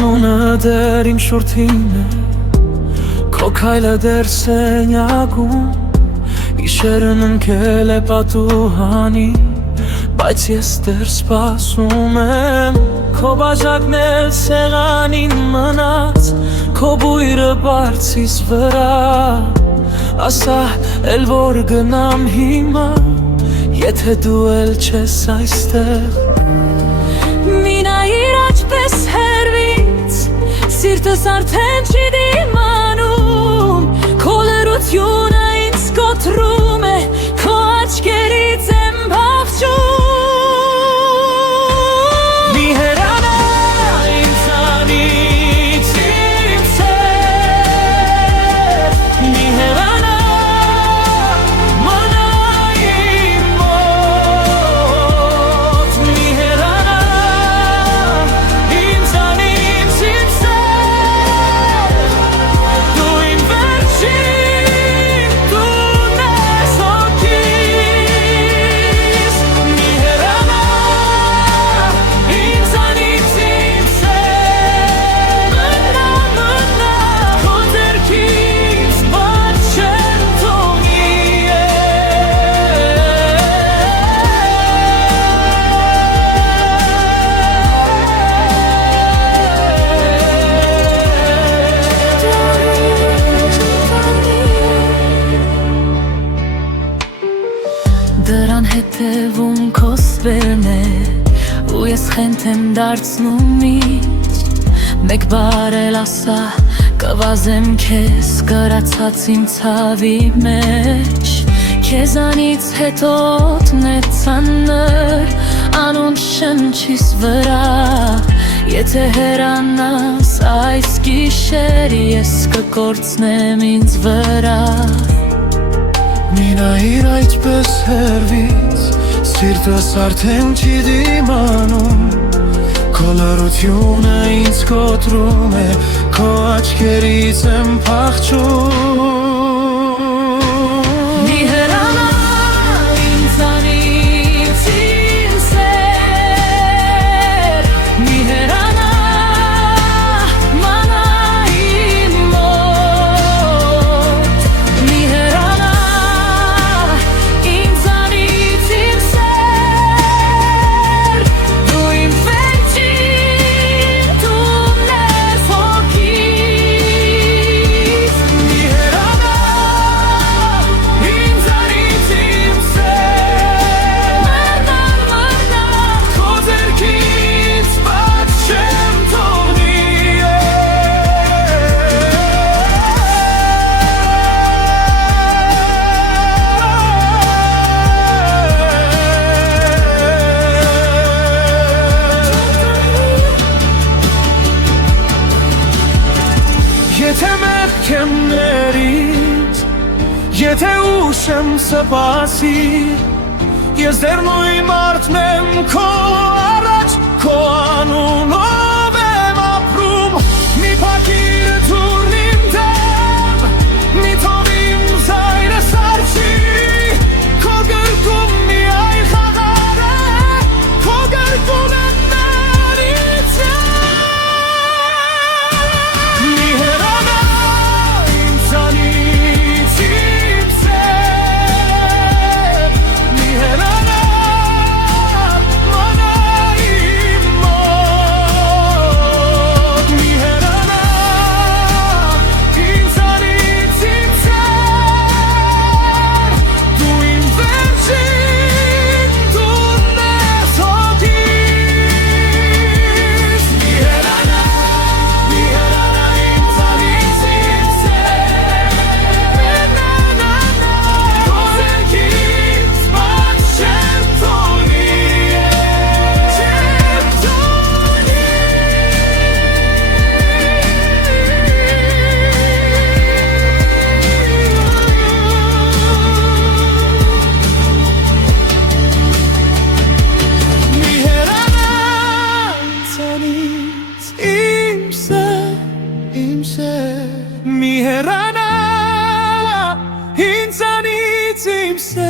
Անունը դեր իմ շուրթին է, քո քայլը դեր սենյակում, Իշերն ընկել է պատուհանի, բայց ես դեր սպասում եմ, քո բաժակն էլ սեղանին մնաց, քո բույրը բարձիս վրա, ասա էլ որ գնամ հիմա, եթե դու էլ չես այստեղ։ Մի նայիր աչպես հեռվից, սիրտս արդեն չի դիմանում, քո լռությունը ինձ կոտրում է, քո աչքերից եմ փախչում։ Մի հեռանա ինձանից իմ սեր, մի հեռանա, մնա իմ մոտ, մի հեռանա ինձանից իմ սեր, դու իմ վերջին տունն ես հոգիս, մի հեռանա ինձանից իմ սեր, մնա, քո ձեռքից բաց չեմ թողնի Դրան հետևում քո սվերն է, ու ես խենթ եմ դարձնում ինձ, մեկ բար էլ ասա, կվազեմ քեզ կրացած իմ ցավի մեջ, քեզանից հետո տնեցանր, անուն շնչիս վրա, եթե հեռանաս այս գիշեր, ես կկորցնեմ ինձ վրա։ Մի նայիր այդպես հեռվից, սիրտս արդեն չի դիմանում, քո լռությունը ինձ կոտրում է, քո աչքերից եմ փախչում։ Մի հեռանա ինձանից իմ սեր, մի հեռանա, մնա իմ մոտ, մի հեռանա ինձանից իմ սեր, դու իմ վերջին տունն ես հոգիս, մի հեռանա ինձանից իմ սեր, մնա, քո ձեռքից բաց չեմ թողնի Եթե մեղք եմ ներից, եթե ուշ եմ սպասիր, ես դեռ նույն մարդն եմ քո առաջ, քո անունով եմ ապրում, մի փակիր դուրն իմ դեմ, մի թող իմ զայրը սարսի, քո գրկում միայն խաղար է, քո գրկում է մերից մի հեռանա ինձանից իմ սեր, մի հեռանա, մնա իմ մոտ, մի հեռանա ինձանից իմ սեր, դու իմ վերջին տունն ես հոգիս, մի հեռանա ինձանից իմ սեր, քո ձեռքից բաց չեմ թողնի, չեմ թողնի։ Մի հեռանա ինձանից իմ սեր, մի հեռանա ինձանից իմ սեր